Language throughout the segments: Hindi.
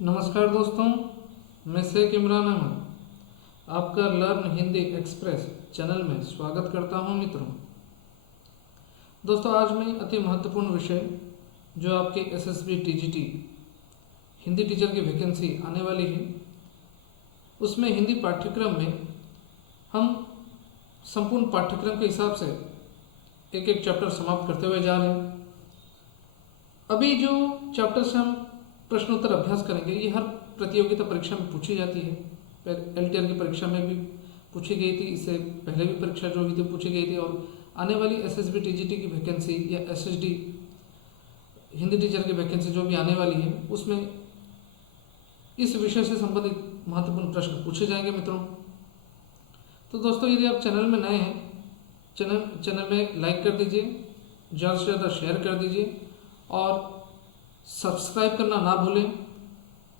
नमस्कार दोस्तों, मैं शेख इमरान अहमद आपका लर्न हिंदी एक्सप्रेस चैनल में स्वागत करता हूं। मित्रों, आज मैं अति महत्वपूर्ण विषय जो आपके एसएसबी टीजीटी हिंदी टीचर की वैकेंसी आने वाली है, उसमें हिंदी पाठ्यक्रम में हम संपूर्ण पाठ्यक्रम के हिसाब से एक एक चैप्टर समाप्त करते हुए जा रहे हैं। अभी जो चैप्टर से हम प्रश्नोत्तर अभ्यास करेंगे, ये हर प्रतियोगिता परीक्षा में पूछी जाती है। एलटीआर की परीक्षा में भी पूछी गई थी, इससे पहले भी परीक्षा जो हुई थी पूछी गई थी, और आने वाली एसएसबी टीजीटी की वैकेंसी या एसएसडी हिंदी टीचर की वैकेंसी जो भी आने वाली है, उसमें इस विषय से संबंधित महत्वपूर्ण प्रश्न पूछे जाएंगे। मित्रों, तो दोस्तों, यदि आप चैनल में नए हैं, चैनल में लाइक कर दीजिए, ज़्यादा से ज़्यादा शेयर कर दीजिए और सब्सक्राइब करना ना भूलें।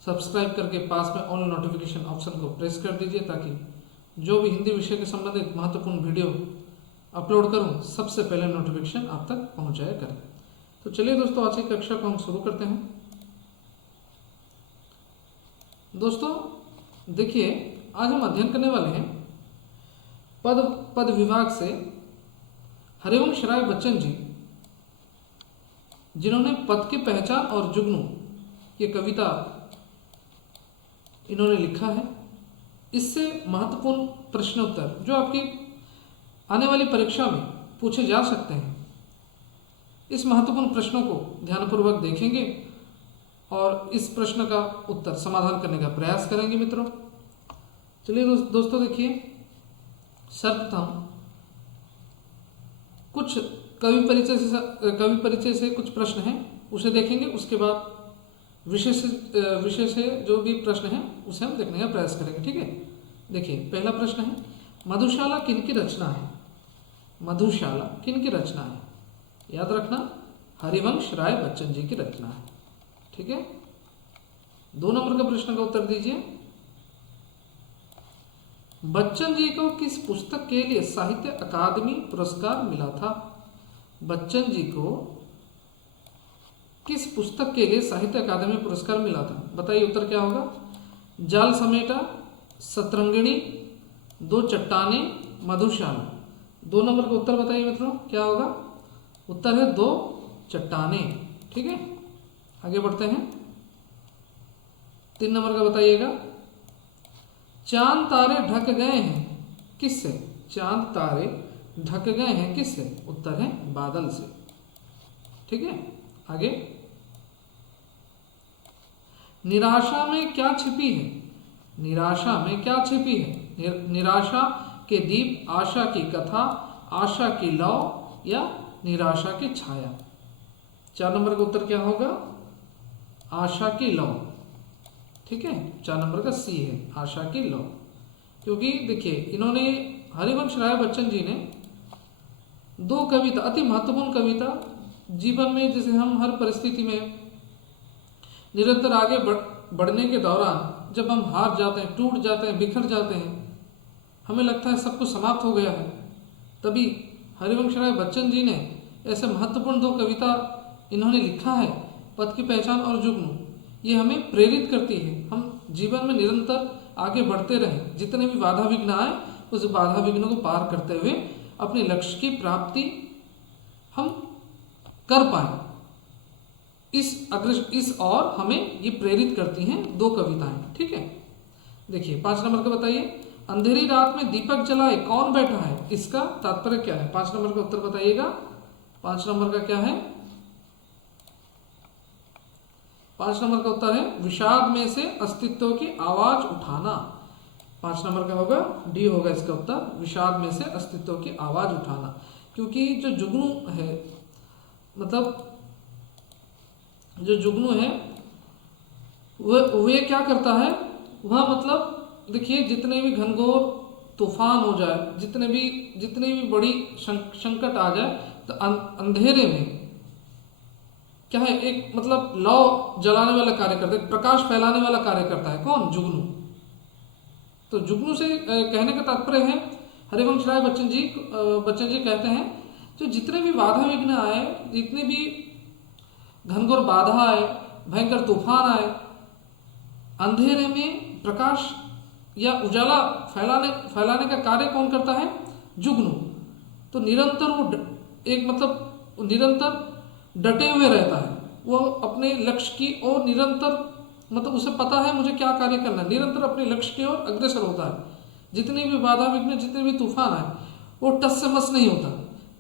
सब्सक्राइब करके पास में ऑल नोटिफिकेशन ऑप्शन को प्रेस कर दीजिए, ताकि जो भी हिंदी विषय के संबंधित महत्वपूर्ण वीडियो अपलोड करूं, सबसे पहले नोटिफिकेशन आप तक पहुंच जाया करें। तो चलिए दोस्तों, आज की कक्षा को हम शुरू करते हैं। दोस्तों देखिए, आज हम अध्ययन करने वाले हैं पद विभाग से हरिवंश राय बच्चन जी, जिन्होंने पद की पहचान और जुगनू ये कविता इन्होंने लिखा है। इससे महत्वपूर्ण प्रश्नोत्तर जो आपकी आने वाली परीक्षा में पूछे जा सकते हैं, इस महत्वपूर्ण प्रश्नों को ध्यानपूर्वक देखेंगे और इस प्रश्न का उत्तर समाधान करने का प्रयास करेंगे। मित्रों चलिए दोस्तों देखिए, सर्वप्रथम कुछ कवि परिचय से कुछ प्रश्न हैं, उसे देखेंगे। उसके बाद विषय से जो भी प्रश्न हैं उसे हम देखने का प्रयास करेंगे। ठीक है, देखिए पहला प्रश्न है, मधुशाला किनकी रचना है? मधुशाला किनकी रचना है? याद रखना, हरिवंश राय बच्चन जी की रचना है। ठीक है, 2 नंबर का प्रश्न का उत्तर दीजिए। बच्चन जी को किस पुस्तक के लिए साहित्य अकादमी पुरस्कार मिला था? बच्चन जी को किस पुस्तक के लिए साहित्य अकादमी पुरस्कार मिला था? बताइए उत्तर क्या होगा। जाल समेटा, सतरंगिणी, 2 चट्टाने, मधुशाला। 2 नंबर का उत्तर बताइए मित्रों, क्या होगा? उत्तर है 2 चट्टाने। ठीक है, आगे बढ़ते हैं। 3 नंबर का बताइएगा, चांद तारे ढक गए हैं किससे? चांद तारे ढक गए हैं किससे? उत्तर है बादल से। ठीक है, आगे, निराशा में क्या छिपी है? निराशा में क्या छिपी है? निराशा के दीप, आशा की कथा, आशा की लौ या निराशा की छाया? 4 नंबर का उत्तर क्या होगा? आशा की लौ। ठीक है, 4 नंबर का सी है, आशा की लौ। क्योंकि देखिए, इन्होंने हरिवंश राय बच्चन जी ने 2 कविता, अति महत्वपूर्ण कविता, जीवन में जैसे हम हर परिस्थिति में निरंतर आगे बढ़ने के दौरान जब हम हार जाते हैं, टूट जाते हैं, बिखर जाते हैं, हमें लगता है सब कुछ समाप्त हो गया है, तभी हरिवंश राय बच्चन जी ने ऐसे महत्वपूर्ण 2 कविता इन्होंने लिखा है, पद की पहचान और जुगनू। ये हमें प्रेरित करती है, हम जीवन में निरंतर आगे बढ़ते रहें, जितने भी बाधा विघ्न आए उस बाधा विघ्नों को पार करते हुए अपने लक्ष्य की प्राप्ति हम कर पाए। इस और हमें ये प्रेरित करती हैं 2 कविताएं। ठीक है, देखिए 5 नंबर का बताइए, अंधेरी रात में दीपक जलाए कौन बैठा है? इसका तात्पर्य क्या है? 5 नंबर का उत्तर बताइएगा। 5 नंबर का क्या है? 5 नंबर का उत्तर है विषाद में से अस्तित्व की आवाज उठाना। 5 नंबर का होगा, डी होगा इसका उत्तर, विषाद में से अस्तित्व की आवाज उठाना। क्योंकि जो जुगनू है, मतलब जो जुगनू है वह क्या करता है? वह मतलब देखिए, जितने भी घनघोर तूफान हो जाए, जितनी भी बड़ी संकट आ जाए, तो अंधेरे में क्या है, एक मतलब लौ जलाने वाला कार्य करता है, प्रकाश फैलाने वाला कार्य करता है। कौन? जुगनू। तो जुगनू से कहने का तात्पर्य है, हरिवंश राय बच्चन जी कहते हैं, तो जितने भी बाधा विघ्न आए, जितने भी घनघोर बाधा आए, भयंकर तूफान आए, अंधेरे में प्रकाश या उजाला फैलाने का कार्य कौन करता है? जुगनू। तो निरंतर एक मतलब निरंतर डटे हुए रहता है, वो अपने लक्ष्य की ओर निरंतर, मतलब उसे पता है मुझे क्या कार्य करना है, निरंतर अपने लक्ष्य की ओर अग्रसर होता है। जितनी भी बाधा विघ्न, जितने भी तूफान आए, वो टस से मस नहीं होता।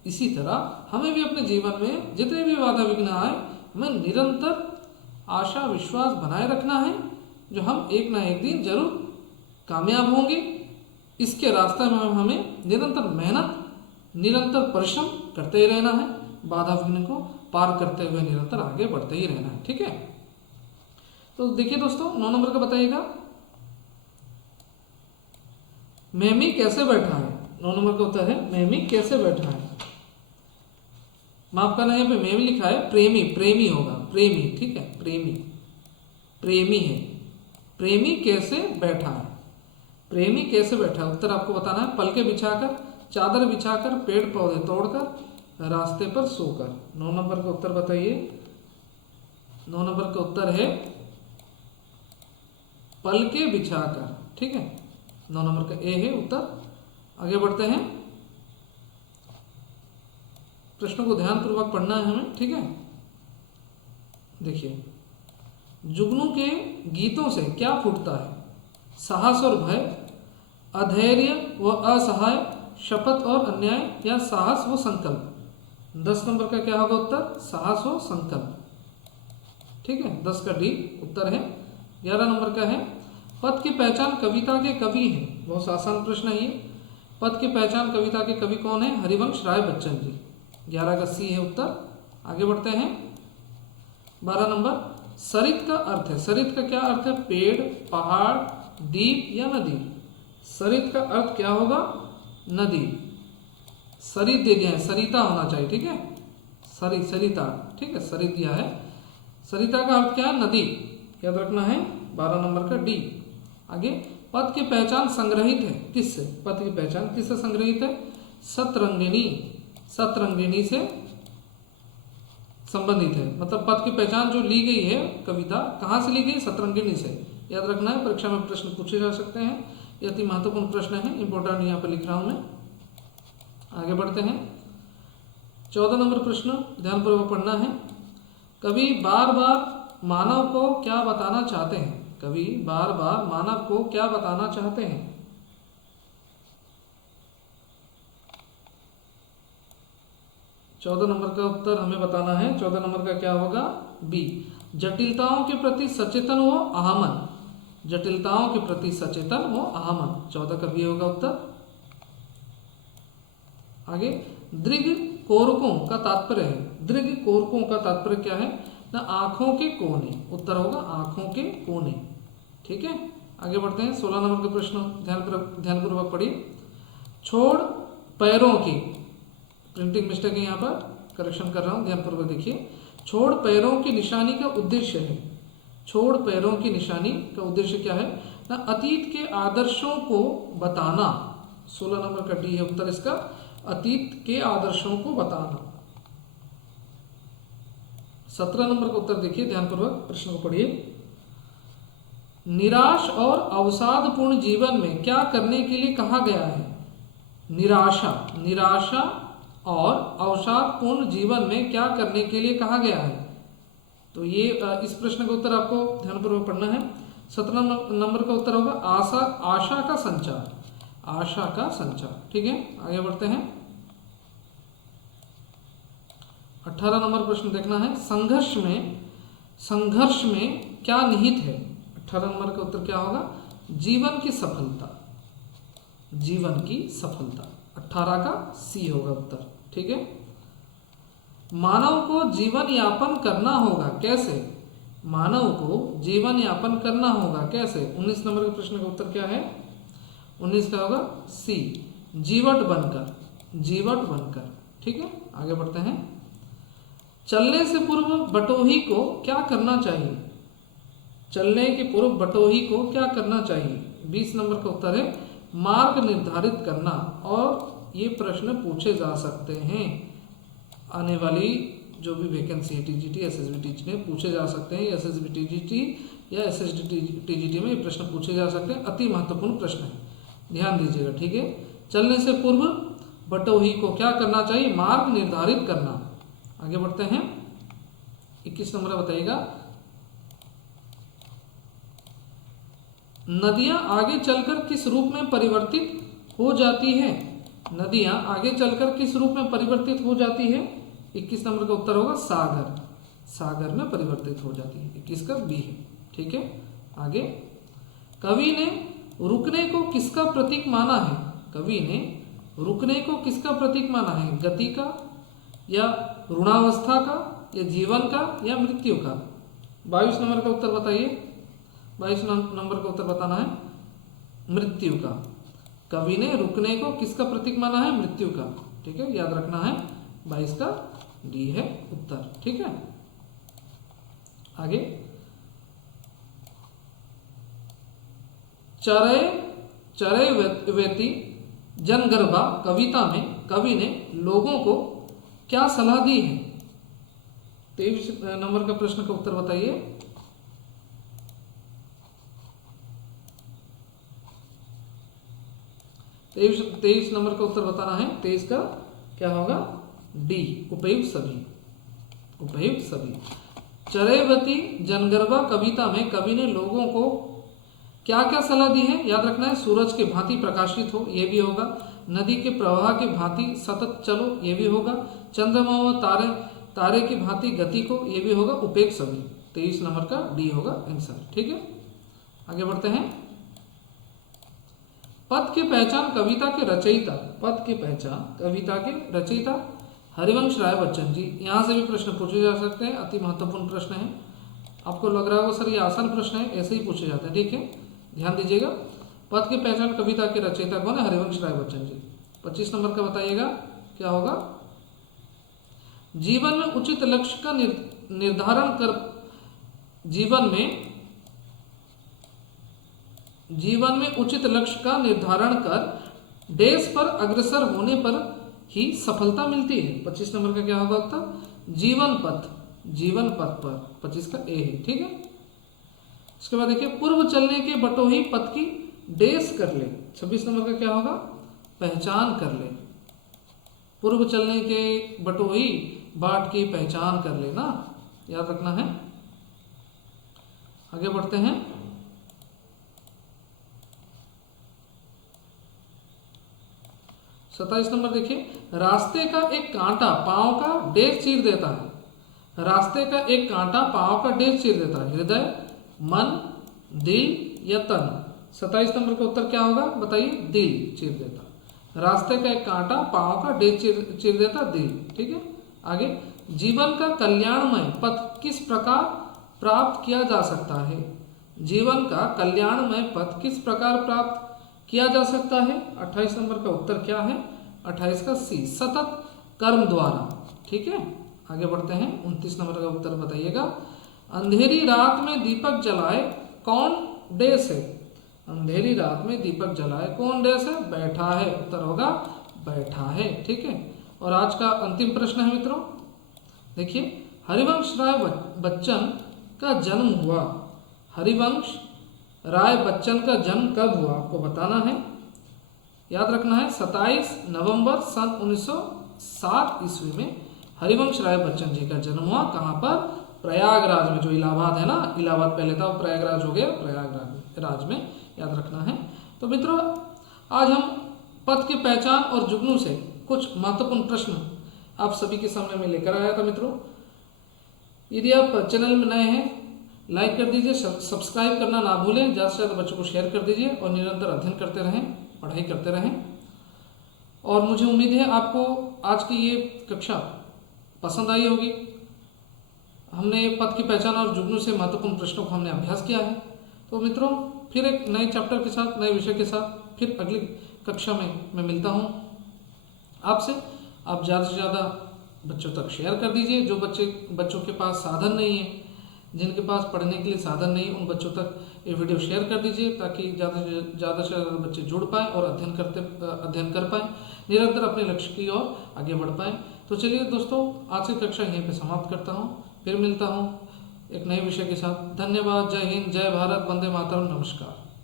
इसी तरह हमें भी अपने जीवन में जितने भी बाधा विघ्न आए, हमें निरंतर आशा विश्वास बनाए रखना है, जो हम एक ना एक दिन जरूर कामयाब होंगे। इसके रास्ते में हमें निरंतर मेहनत, निरंतर परिश्रम करते ही रहना है, बाधा विघ्न को पार करते हुए निरंतर आगे बढ़ते ही रहना है। ठीक है, तो देखिए दोस्तों 9 नंबर का बताइएगा, मेमी कैसे बैठा है? 9 नंबर का उत्तर है मेमी कैसे बैठा है। माफ करना, यहाँ पे मेमी लिखा है, प्रेमी, प्रेमी होगा, प्रेमी। ठीक है, प्रेमी, प्रेमी है। प्रेमी कैसे बैठा है? प्रेमी कैसे बैठा है, उत्तर आपको बताना है। पलके बिछाकर, चादर बिछाकर, पेड़ पौधे तोड़कर, रास्ते पर सोकर। 9 नंबर का उत्तर बताइए। 9 नंबर का उत्तर है पलके बिछाकर। ठीक है, 9 नंबर का ए है उत्तर। आगे बढ़ते हैं, प्रश्नों को ध्यानपूर्वक पढ़ना है हमें। ठीक है, देखिए, जुगनू के गीतों से क्या फूटता है? साहस और भय, अधैर्य व असहाय, शपथ और अन्याय, या साहस व संकल्प। 10 नंबर का क्या होगा उत्तर? साहस व संकल्प। ठीक है, 10 का डी उत्तर है। 11 नंबर का है, पद की पहचान कविता के कवि हैं। बहुत आसान प्रश्न है ये। पद की पहचान कविता के कवि कौन है? हरिवंश राय बच्चन जी। 11 का सी है उत्तर। आगे बढ़ते हैं, 12 नंबर, सरित का अर्थ है। सरित का क्या अर्थ है? पेड़, पहाड़, द्वीप या नदी। सरित का अर्थ क्या होगा? नदी। सरित दे दिया है, सरिता होना चाहिए। ठीक है, सरिता। ठीक है, सरित दिया है। सरिता का अर्थ क्या है? नदी, याद रखना है। 12 नंबर का डी। आगे, पद की पहचान संग्रहित है किससे? पद की पहचान किससे संग्रहित है? सतरंगिणी, सतरंगिणी से संबंधित है। मतलब पद की पहचान जो ली गई है कविता, कहाँ से ली गई? सतरंगिणी से। याद रखना है, परीक्षा में प्रश्न पूछे जा सकते हैं। ये अति महत्वपूर्ण प्रश्न है, इंपॉर्टेंट यहाँ पर लिख रहा हूँ मैं। आगे बढ़ते हैं, 14 नंबर प्रश्न ध्यानपूर्वक पढ़ना है। कवि बार बार मानव को क्या बताना चाहते हैं? कवि बार बार मानव को क्या बताना चाहते हैं? 14 नंबर का उत्तर हमें बताना है। 14 नंबर का क्या होगा? बी, जटिलताओं के प्रति सचेतन व आहमन। जटिलताओं के प्रति सचेतन व आहमन, 14 का बी होगा उत्तर। आगे, दृग कोरकों का तात्पर्य है। दृग कोरकों का तात्पर्य क्या है? ना आंखों के कोने, उत्तर होगा आंखों के कोने। ठीक है, आगे बढ़ते हैं, 16 नंबर का प्रश्न ध्यानपूर्वक पढ़िए। छोड़ पैरों की, प्रिंटिंग मिस्टेक है यहाँ पर, करेक्शन कर रहा हूँ, ध्यानपूर्वक देखिए। छोड़ पैरों की निशानी का उद्देश्य है। छोड़ पैरों की निशानी का उद्देश्य क्या है? ना अतीत के आदर्शों को बताना। 16 नंबर का डी है उत्तर इसका, अतीत के आदर्शों को बताना। 17 नंबर का उत्तर देखिए, ध्यानपूर्वक प्रश्न को पढ़िए। निराश और अवसादपूर्ण जीवन में क्या करने के लिए कहा गया है? निराशा, निराशा और अवसादपूर्ण जीवन में क्या करने के लिए कहा गया है? तो ये इस प्रश्न का उत्तर आपको ध्यानपूर्वक पढ़ना है। 17 नंबर का उत्तर होगा आशा, आशा का संचार, आशा का संचार। ठीक है, आगे बढ़ते हैं, 18 नंबर प्रश्न देखना है। संघर्ष में क्या निहित है? 18 नंबर का उत्तर क्या होगा? जीवन की सफलता, जीवन की सफलता। 18 का सी होगा उत्तर। ठीक है, मानव को जीवन यापन करना होगा कैसे? मानव को जीवन यापन करना होगा कैसे? 19 नंबर के प्रश्न का उत्तर क्या है? 19 का होगा सी, जीवट बनकर, जीवट बनकर। ठीक है, आगे बढ़ते हैं, चलने से पूर्व बटोही को क्या करना चाहिए? चलने के पूर्व बटोही को क्या करना चाहिए? 20 नंबर का उत्तर है मार्ग निर्धारित करना। और ये प्रश्न पूछे जा सकते हैं, आने वाली जो भी वैकेंसी है टीजीटी, एसएसबी टीजी में पूछे जा सकते हैं। एसएसबी टीजीटी या SSD TGT में ये प्रश्न पूछे जा सकते हैं। अति महत्वपूर्ण प्रश्न है, ध्यान दीजिएगा, ठीक है। चलने से पूर्व बटोही को क्या करना चाहिए? मार्ग निर्धारित करना। आगे बढ़ते हैं, 21 नंबर बताइएगा। नदियां आगे चलकर किस रूप में परिवर्तित हो जाती है? नदियां आगे चलकर किस रूप में परिवर्तित हो जाती है? 21 नंबर का उत्तर होगा सागर। सागर में परिवर्तित हो जाती है। 21 का बी है, ठीक है। आगे, कवि ने रुकने को किसका प्रतीक माना है? कवि ने रुकने को किसका प्रतीक माना है? गति का, या ऋणावस्था का, या जीवन का, या मृत्यु का? 22 नंबर का उत्तर बताइए। 22 नंबर का उत्तर बताना है मृत्यु का। कवि ने रुकने को किसका प्रतीक माना है? मृत्यु का, ठीक है, याद रखना है। 22 का डी है उत्तर, ठीक है। आगे, चरैवेति जनगर्भा कविता में कवि ने लोगों को क्या सलाह दी है? 23 नंबर का प्रश्न का उत्तर बताइए। 23 नंबर का उत्तर बताना है। 23 का क्या होगा? डी, उपयुक्त सभी। उपयुक्त सभी। चरैवेति जनगर्भा कविता में कवि ने लोगों को क्या क्या सलाह दी है? याद रखना है। सूरज के भांति प्रकाशित हो, ये भी होगा। नदी के प्रवाह के भांति सतत चलो, ये भी होगा। चंद्रमा व तारे की भांति गति को, ये भी होगा। उपयुक्त सभी। 23 नंबर का डी होगा आंसर, ठीक है। आगे बढ़ते हैं। पद की पहचान कविता के रचयिता, पद की पहचान कविता के रचयिता हरिवंश राय बच्चन जी। यहाँ से भी प्रश्न पूछे जा सकते हैं, अति महत्वपूर्ण प्रश्न है। आपको लग रहा होगा सर ये आसान प्रश्न है, ऐसे ही पूछे जाते हैं, ठीक है, ध्यान दीजिएगा। पद की पहचान कविता के रचयिता कौन है? हरिवंश राय बच्चन जी। 25 नंबर का बताइएगा क्या होगा? जीवन में उचित लक्ष्य का निर्धारण कर, जीवन में उचित लक्ष्य का निर्धारण कर देश पर अग्रसर होने पर ही सफलता मिलती है। 25 नंबर का क्या होगा उत्तर? जीवन पथ, जीवन पथ पर। 25 का ए है, ठीक है। उसके बाद देखिए, पूर्व चलने के बटोही पथ की डेस कर ले। 26 नंबर का क्या होगा? पहचान कर ले। पूर्व चलने के बटोही बाट की पहचान कर लेना, याद रखना है। आगे बढ़ते हैं। सत्ताईस नंबर देखिए, रास्ते का एक कांटा पांव का डेस चीर देता है। रास्ते का एक कांटा पांव का डेस चीर देता है। हृदय, मन, दिल या तन? 27 नंबर का उत्तर क्या होगा बताइए? दिल चीर देता। रास्ते का एक कांटा पांव का डेस चीर देता, दिल, ठीक है। आगे, जीवन का कल्याणमय पथ किस प्रकार प्राप्त किया जा सकता है? जीवन का कल्याणमय पथ किस प्रकार प्राप्त किया जा सकता है? 28 नंबर का उत्तर क्या है? 28 का सी, सतत कर्म द्वारा, ठीक है। आगे बढ़ते हैं। 29 नंबर का उत्तर बताइएगा। अंधेरी रात में दीपक जलाए कौन देश है? अंधेरी रात में दीपक जलाए कौन देश है? बैठा है। उत्तर होगा बैठा है, ठीक है। और आज का अंतिम प्रश्न है मित्रों, देखिए, हरिवंश राय बच्चन का जन्म हुआ। हरिवंश राय बच्चन का जन्म कब हुआ आपको बताना है, याद रखना है। 27 नवंबर सन 1907 ईस्वी में हरिवंश राय बच्चन जी का जन्म हुआ। कहाँ पर? प्रयागराज में। जो इलाहाबाद है ना, इलाहाबाद पहले था, वो प्रयागराज हो गया, प्रयागराज में, याद रखना है। तो मित्रों, आज हम पद की पहचान और जुगनू से कुछ महत्वपूर्ण प्रश्न आप सभी के सामने में लेकर आया था। मित्रों, यदि आप चैनल में नए हैं, लाइक कर दीजिए, सब्सक्राइब करना ना भूलें, ज़्यादा से ज़्यादा बच्चों को शेयर कर दीजिए और निरंतर अध्ययन करते रहें, पढ़ाई करते रहें। और मुझे उम्मीद है आपको आज की ये कक्षा पसंद आई होगी। हमने पद की पहचान और जुगनू से महत्वपूर्ण प्रश्नों को हमने अभ्यास किया है। तो मित्रों, फिर एक नए चैप्टर के साथ, नए विषय के साथ फिर अगली कक्षा में मैं मिलता हूँ आपसे। आप ज़्यादा से ज़्यादा बच्चों तक शेयर कर दीजिए। जो बच्चों के पास साधन नहीं है, जिनके पास पढ़ने के लिए साधन नहीं, उन बच्चों तक ये वीडियो शेयर कर दीजिए, ताकि ज़्यादा से ज़्यादा बच्चे जुड़ पाएँ और अध्ययन कर पाएँ, निरंतर अपने लक्ष्य की ओर आगे बढ़ पाएँ। तो चलिए दोस्तों, आज की कक्षा यहीं पे समाप्त करता हूँ, फिर मिलता हूँ एक नए विषय के साथ। धन्यवाद। जय हिंद, जय भारत, वंदे मातरम, नमस्कार।